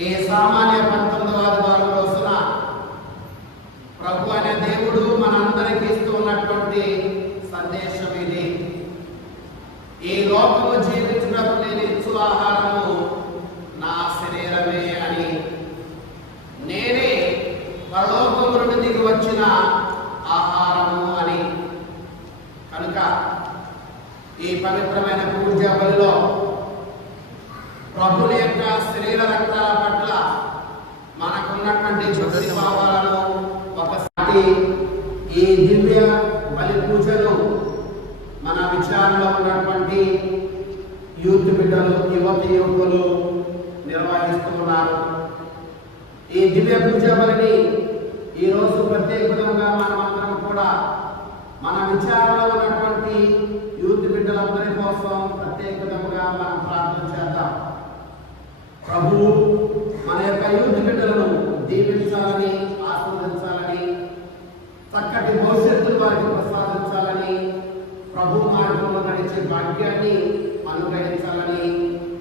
ఈ సామాన్య పంతొమ్మిదవ ఆదివారం రోజున ప్రభు అనే దేవుడు మనందరికీ ఇస్తూ ఉన్నటువంటి సందేశం ఇది. ఈ లోకము జీవించినప్పుడు నేను ఇచ్చు ఆహారము నా శరీరమే అని. నేనే పరలోకము నుండి దిగి వచ్చిన ఆహారము అని. కనుక ఈ పవిత్రమైన పూజ బలిలో కాబట్టి ఈ దివ్య బలి పూజను మన విచారణలో ఉన్నటువంటి యూత్ బిడ్డలు యువతి యువకులు నిర్వహిస్తున్నారు ఈ దివ్య పూజ బలిని ఈ రోజు ప్రత్యేకంగా మనమందరం కూడా మన విచారణలో ఉన్నటువంటి యూత్ బిడ్డలందరి కోసం ప్రత్యేకంగా మనం ప్రార్థన చేద్దాం. ప్రభువు మన యొక్క యూత్ బిడ్డలను దీవించాలని భవిష్యత్తును వారికి ప్రసాదించాలని ప్రభు మార్గంలో నడిచే భాగ్యాన్ని అనుగ్రహించాలని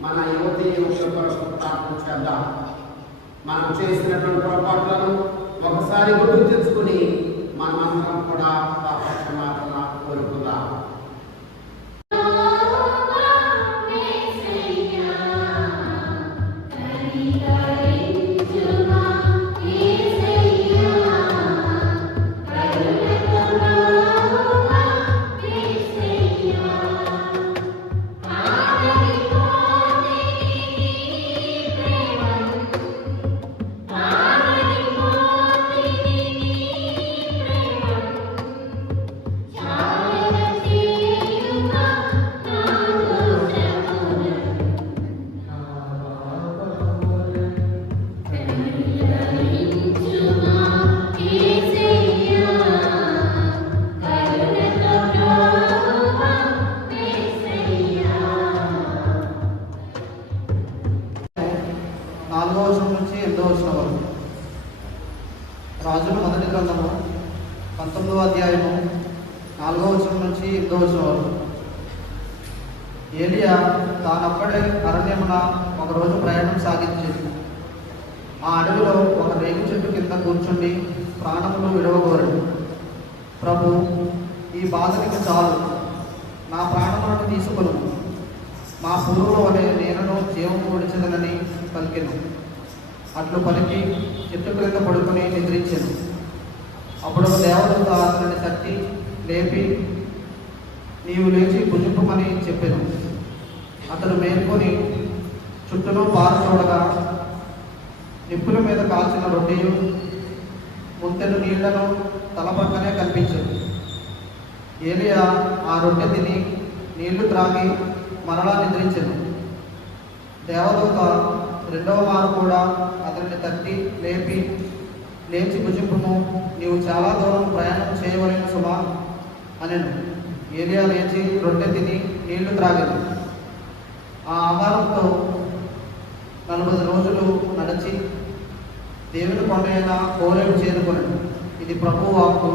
మన యువతి యువకుల కొరకు ప్రార్థన చేద్దాం. మనం చేసినటువంటి పొరపాట్లను ఒకసారి గుర్తు తెచ్చుకుని మనమందరం కూడా పాపక్షమాపణ నుంచి ఎనిమిదో ఏలియా తానొక్కడే అరణ్యమున ఒకరోజు ప్రయాణం సాగించింది. ఆ అడవిలో ఒక రేగు చెట్టు కింద కూర్చుండి ప్రాణములు విడవగోరడు ప్రభు ఈ బాధనికి చాలు. నా ప్రాణములను తీసుకును. మా పూర్వుల వలె నేనను జీవము విడిచదనని పలికెను. అట్లు పలికి చెట్టు క్రింద పడుకుని నిద్రించాను. అప్పుడు దేవదూత అతనిని తట్టి లేపి నీవు లేచి భుజింపమని చెప్పాను. అతడు మేల్కొని చుట్టూను పారు చూడగా నిప్పుల మీద కాల్చిన రొట్టెయు ముంతెను నీళ్ళను తల పక్కనే కనిపించింది ఏలియా ఆ రొట్టె తిని నీళ్ళు త్రాగి మరలా నిద్రించెను దేవదూత రెండవ వారు కూడా అతన్ని తట్టి లేపి లేచి భుజింపును నీవు చాలా దూరం ప్రయాణం చేయవలేను సుమా అనెను. ఏలియా లేచి రొట్టె తిని నీళ్ళు త్రాగింది. ఆ ఆహారంతో నలభై రోజులు నడిచి దేవుని కొండ అయిన కోరేడు చేరుకొని ఇది ప్రభు వాక్కు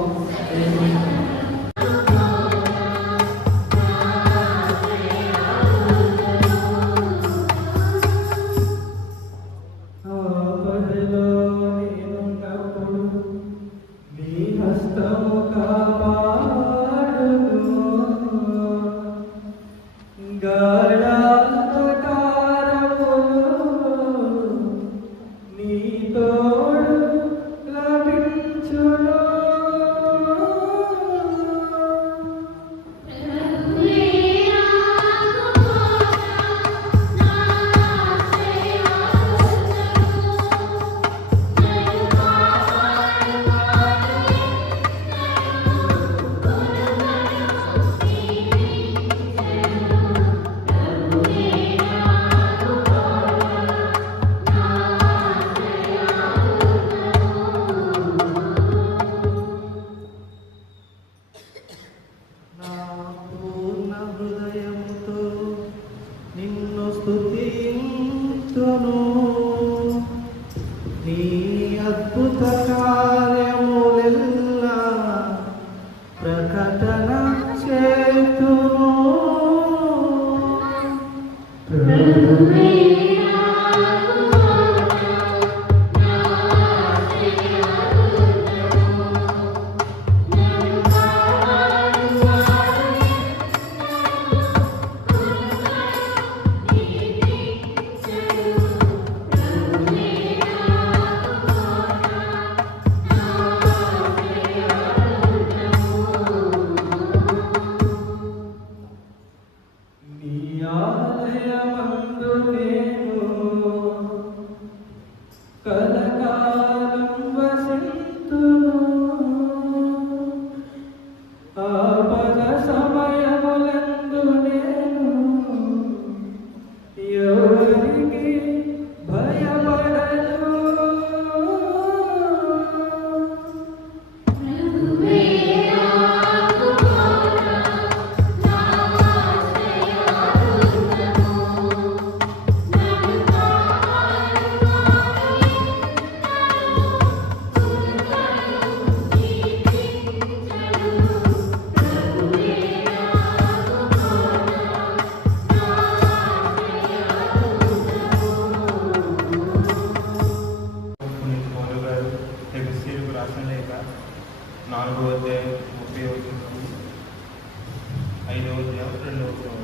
రెండవ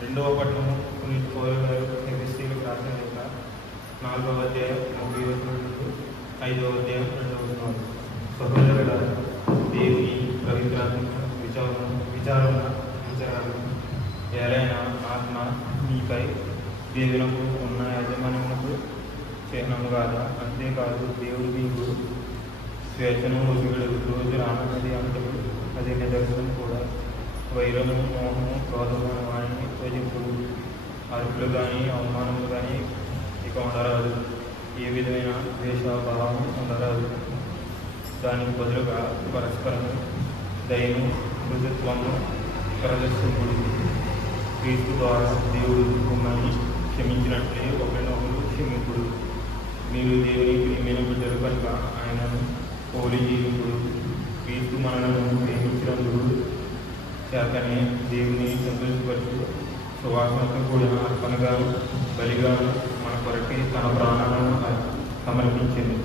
రెండవ పట్టణము కొన్ని పౌరులు గారు ఎఫ్ఎస్సీలకు రాసిన యొక్క నాలుగవ అధ్యాయం ముప్పై ఒకటి నుండి ఐదవ అధ్యాయం రెండవ సహోదరుల దేవుని పవిత్రాత్మ విచారణ విచారణ విచారాలు ఏలైనా ఆత్మ మీపై దేవునకు ఉన్న యజమానులకు చిహ్నము కాదా? అంతేకాదు దేవుడు మీకు స్వేచ్ఛను రోజు రోజు రానున్నది అంటే అది నిదర్శనం కూడా వైరము మోహము క్రోధము వాణిని త్వజింపుడు అరుపులు కానీ అవమానములు కానీ ఇక ఉండరాదు ఏ విధమైన ద్వేషాభావం ఉండరాదు దానికి బదులుగా పరస్పరము దయను మృదుత్వము ప్రదర్శింపుడు క్రీస్తు ద్వారా దేవుడు మిమ్మల్ని కూడిన అర్పణగాను బలిగాను మన కొరకే తన ప్రాణాలను సమర్పించింది.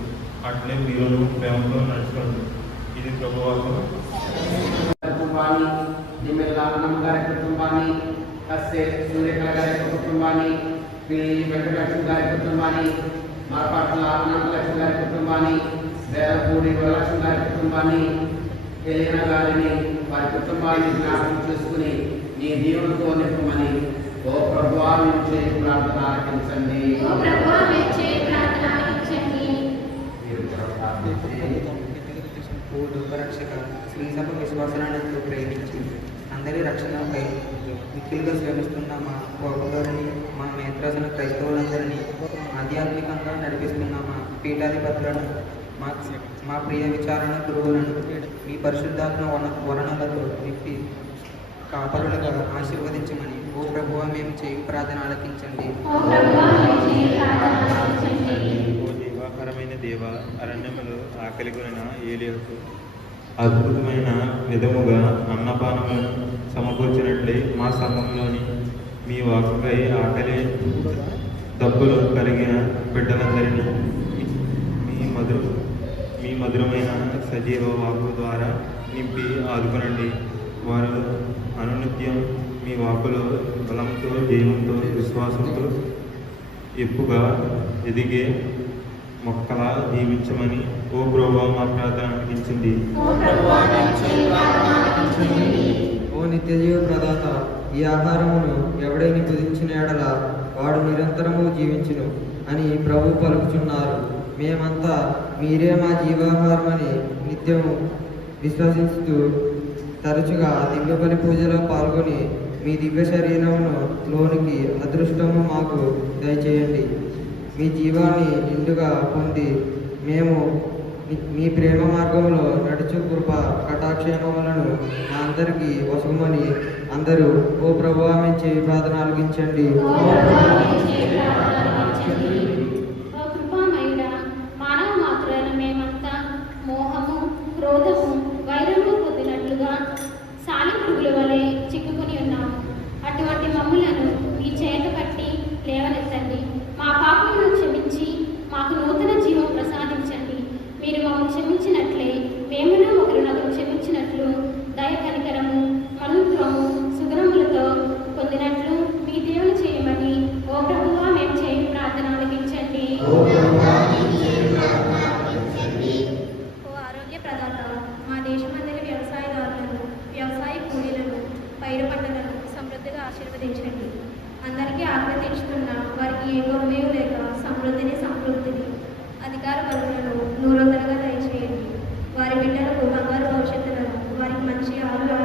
అట్లే వీరులు ప్రేమతో నడుచుకోండి. ఇది ప్రభువాకు కుటుంబాన్ని నిమ్మెల్ల అన్నం గారి కుటుంబాన్ని కస్సే సూర్యకళ గారి కుటుంబాన్ని పిల్లి వెంకటలక్ష్మి గారి కుటుంబాన్ని మరపట్ల అనంతలక్ష్మి గారి కుటుంబాన్ని వేలపూడి వరలక్ష్మి గారి కుటుంబాన్ని తెలియన గారిని వారి కుటుంబాన్ని జ్ఞాపకం చేసుకుని నీ దీవులతో నింపమని ఓ ప్రభువా మేము చేయి ప్రార్థన ఆలకించండి ఓ ప్రభువా చేయి ప్రార్థన ఆలకించండి. మీరు. ఓ దుఃఖరక్షక శ్రీ సభ ప్రేమించి అందరి రక్షణపై మిక్కిలుగా శ్రమిస్తున్న మా కోపగారిని మా మేత్రాసన క్రైస్తవులందరినీ ఆధ్యాత్మికంగా నడిపిస్తున్న మా పీఠాధిపతులను మా మా ప్రియ విచారణ గురువులను మీ పరిశుద్ధాత్మ వన వరణలతో నింపి కాపరులుగా ఆశీర్వదించమని ఓ ప్రభువా మేము చేయు ప్రార్థన ఆలకించండి ఓ దేవాకరమైన దేవ అరణ్యములో ఆకలి కొనిన ఏలియకు అద్భుతమైన విధముగా అన్నపానములను సమకూర్చినట్లే మా సంఘంలోని మీ వాకుకై ఆకలి దప్పులు కలిగిన బిడ్డలందరినీ. మీ- మీ మధుర మీ మధురమైన సజీవ వాకు ద్వారా నింపి ఆదుకునండి. వారు అనునిత్యం మీ వాకులో బలంతో జీవంతో విశ్వాసంతో ఎప్పుగా ఎదిగే మొక్కలా జీవించమని ఓ ప్రభావ మా ప్రార్థన అనిపించింది ఓ నిత్యజీవ ప్రదాత ఈ ఆహారమును ఎవడైనా భుజించిన ఎడల వాడు నిరంతరము జీవించును అని ప్రభు పలుకుచున్నారు. మేమంతా మీరే మా జీవాహారమని నిత్యము విశ్వసిస్తూ తరచుగా దివ్య బలి పూజలో పాల్గొని మీ దివ్య శరీరమును లోనికి అదృష్టము మాకు దయచేయండి. మీ జీవాన్ని నిండుగా పొంది మేము మీ- ప్రేమ మార్గంలో నడుచు కృప కటాక్షేమములను మా అందరికీ వసమని అందరూ ఓ ప్రభావించే చేయి ప్రార్థన అలిగించండి ఓ ప్రభువా మేము చేయి ప్రార్థన ఆలకించండి. ఓ కృపామయుడా, మానవ మాత్రులైన మేమంతా మోహము క్రోధము వైరము పొందినట్లుగా సాలి పురుగుల వలె చిక్కుకుని ఉన్నాము అటువంటి మమ్ములను మీ చేత పట్టి లేవనెత్తండి మా పాపములను క్షమించి మాకు నూతన జీవం ప్రసాదించండి మీరు మమ్మల్ని క్షమించినట్లే మేమును ఒకరినొకరు క్షమించినట్లు దయ కనికరము మనుత్వము సుగుణములతో పొందినట్లు మీ దేవుని చేయమని ఓ ప్రభువా మేము చేయి ప్రార్థన ఆలకించండి ఓ ఆరోగ్య ప్రదాత మా దేశమందరి వ్యవసాయదారులను వ్యవసాయ కూలీలను పైరు పంటలను సమృద్ధిగా ఆశీర్వదించండి అందరికీ ఆజ్ఞ తీర్చుతున్న వారికి ఏ గొడవ లేక సమృద్ధిని సంతృప్తిని అధికార బలులను నూరొందలుగా దయచేయండి. వారి బిడ్డలకు బంగారు భవిష్యత్తులను వారికి మంచి ఆరు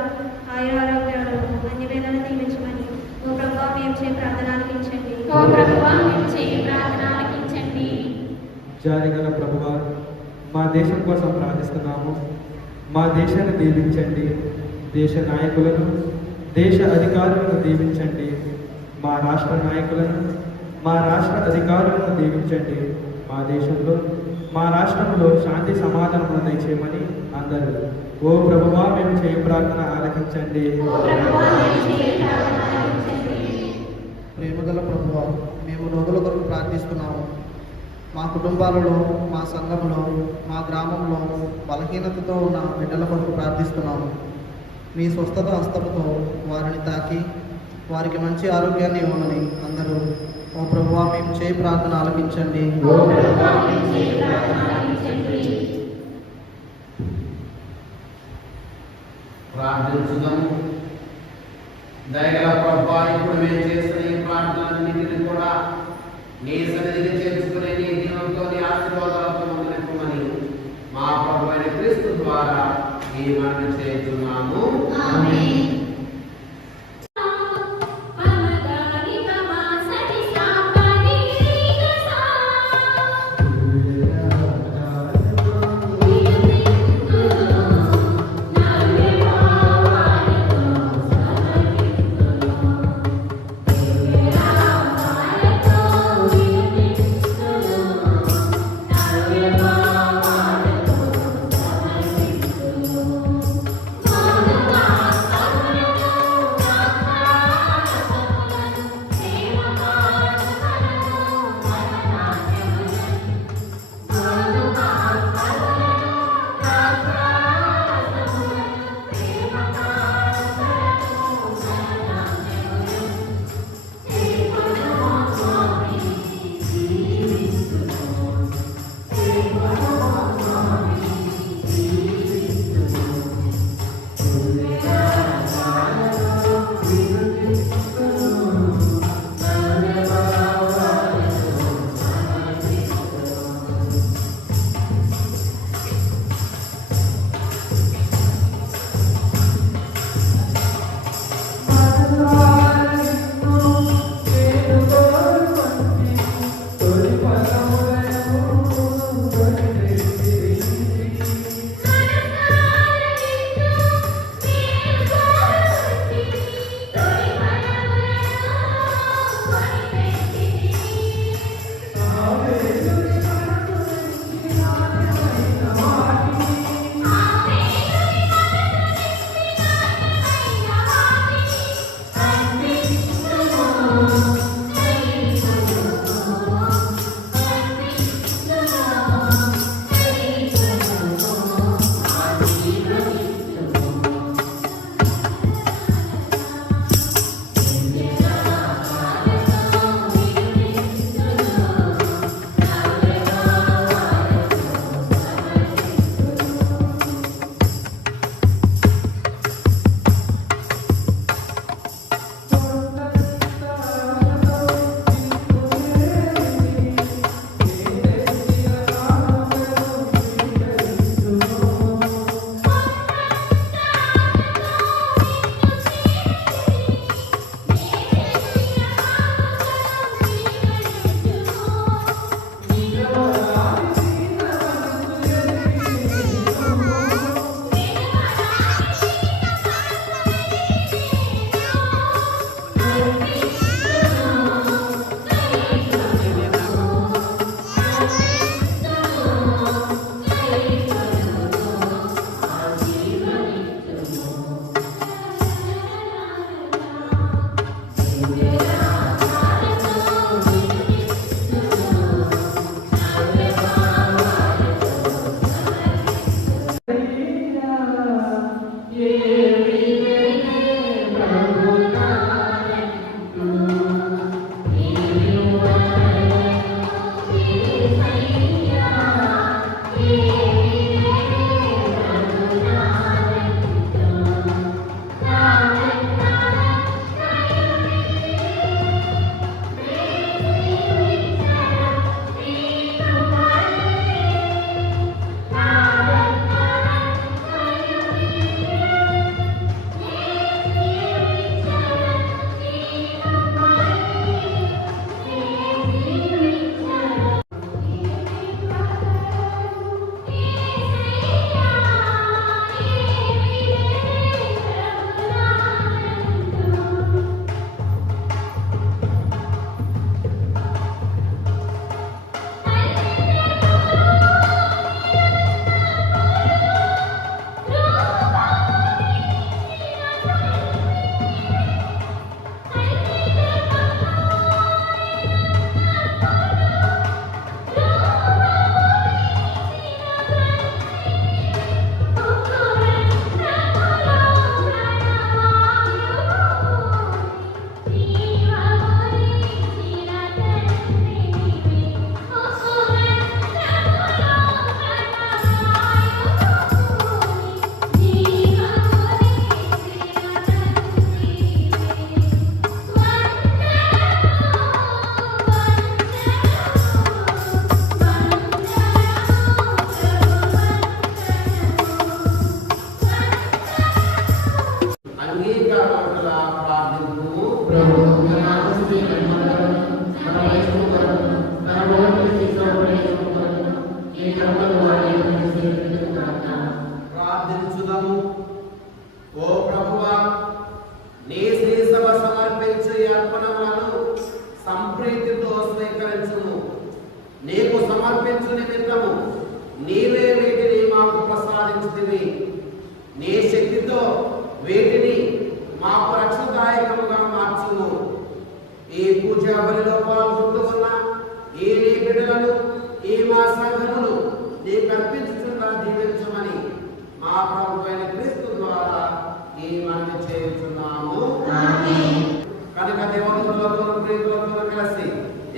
ఆయుర ఆరోగ్యాలను అన్ని వేళలను దీవించమని ఓ ప్రభావ మేము చేయ ప్రార్థన ఆలకించండి ఓ ప్రభువా మేము ప్రార్థన ఆలకించండి జారిగల ప్రభువ మా దేశం కోసం ప్రార్థిస్తున్నాము. మా దేశాన్ని దీవించండి. దేశ నాయకులను దేశ అధికారులను దీవించండి. మా రాష్ట్ర నాయకులను మా రాష్ట్ర అధికారులను దీవించండి. మా దేశంలో మా రాష్ట్రంలో శాంతి సమాధానం దయచేయమని అందరూ. ఓ ప్రభువా మేము చేయ ప్రార్థన ఆలకించండి ఓ ప్రభువా మేము చేయ ప్రార్థన ఆలకించండి. ప్రేమగల ప్రభువ మేము రోగుల కొరకు ప్రార్థిస్తున్నాము. మా కుటుంబాలలో మా సంఘంలో మా గ్రామంలో బలహీనతతో ఉన్న బిడ్డల కొరకు ప్రార్థిస్తున్నాము. మీ స్వస్థత హస్తముతో వారిని తాకి వారికి మంచి ఆరోగ్యాన్ని ఇవ్వమని అందరూ ఓ ప్రభువా మేము చేయి ప్రార్థన ఆలకించండి. ప్రార్థించుదాము. దయగల ప్రభా ఇప్పుడు మేము చేసిన ఈ ప్రార్థనలన్నింటినీ కూడా నీ సన్నిధిని చేర్చుకునే నీ దీనంతో నీ ఆశీర్వాదాలతో మమ్మల్ని మా ప్రభు అయిన క్రీస్తు ద్వారా ఈ మనం చేస్తున్నాము.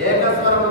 ఏకస్వరం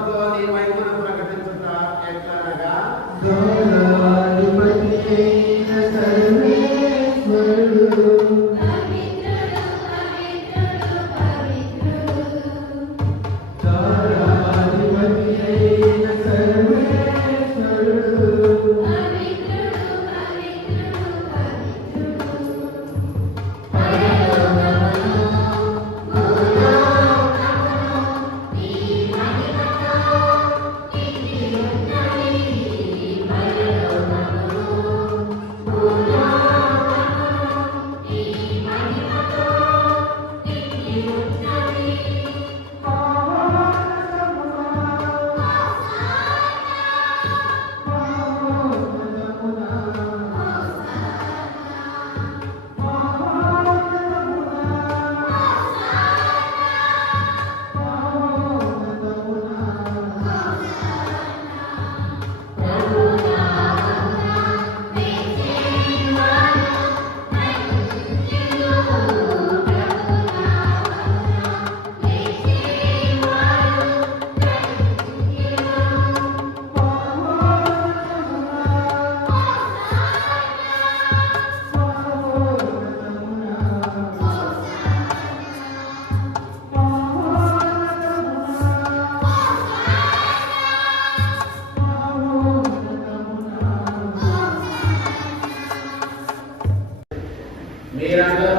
మీరందరూ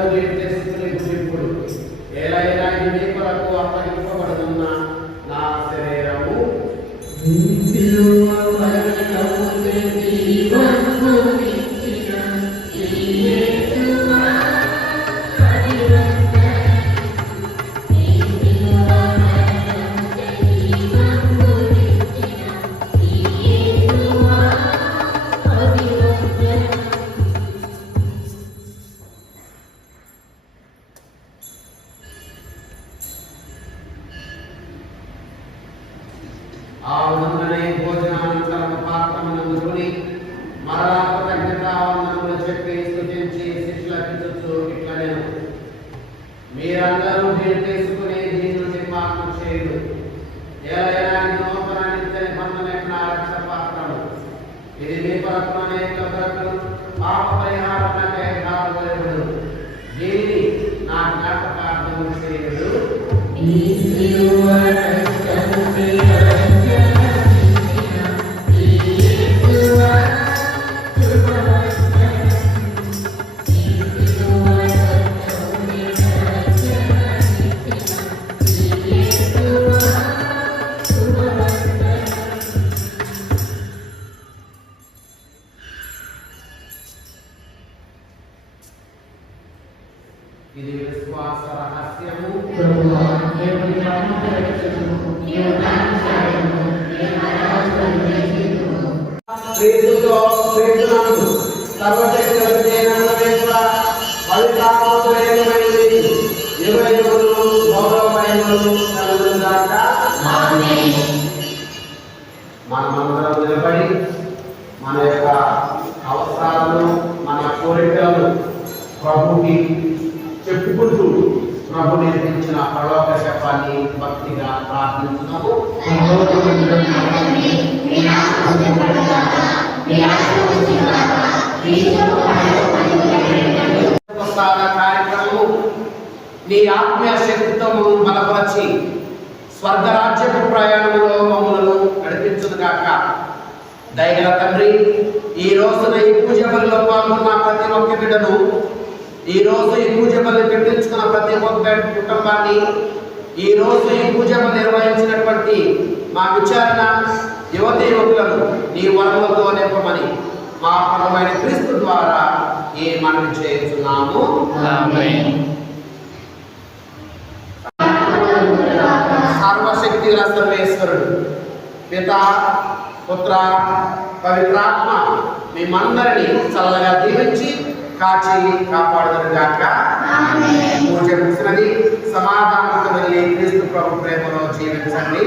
చెప్పి స్తుతించి శిష్యులకు ఇట్లా నేను మీరందరూ నేను తీసుకుని దీని నుండి పాపం చేయదు. ఏదైనా ఇది నూతన నిత్య నిబంధన యొక్క నా పాత్రము ఇది మీ కొరకు అనేక కొరకు పాప పరిహారమునకై కాదు దీనిని నా జ్ఞాపకార్థం చేయదు ఇది మనమందరం నిలబడి మన యొక్క అవసరాలను మన కోరికలను ప్రభుకి చెప్పుకుంటూ ప్రభు నిర్మించిన పరలోక శపాన్ని భక్తిగా ప్రార్థించున్నాము కార్యక్రమము. నీ ఆత్మీయ శక్తితో మమ్మల్ని బలపరచి స్వర్గరాజ్యపు ప్రయాణంలో మమ్మలను నడిపించదు కాక దయగల తండ్రి ఈ రోజున ఈ పూజ బలిలో పాల్గొన్న ప్రతి ఒక్క బిడ్డను ఈ రోజు ఈ పూజ బలి పెట్టించుకున్న ప్రతి ఒక్క కుటుంబాన్ని ఈ రోజు ఈ పూజ నిర్వహించినటువంటి మా విచారణ యువతి యువకులను నీ వరములతో నింపమని మా పరమైన క్రీస్తు ద్వారా ఈ మనవి చేస్తున్నాము. సర్వశక్తి సర్వేశ్వరుడు పిత పుత్ర పవిత్రాత్మ మేమందరినీ చల్లగా దీవించి కాచి కాపాడుదురుగాక పూజ ముగిసినది సమాధానంతో వెళ్ళి క్రీస్తు ప్రభు ప్రేమలో జీవించండి.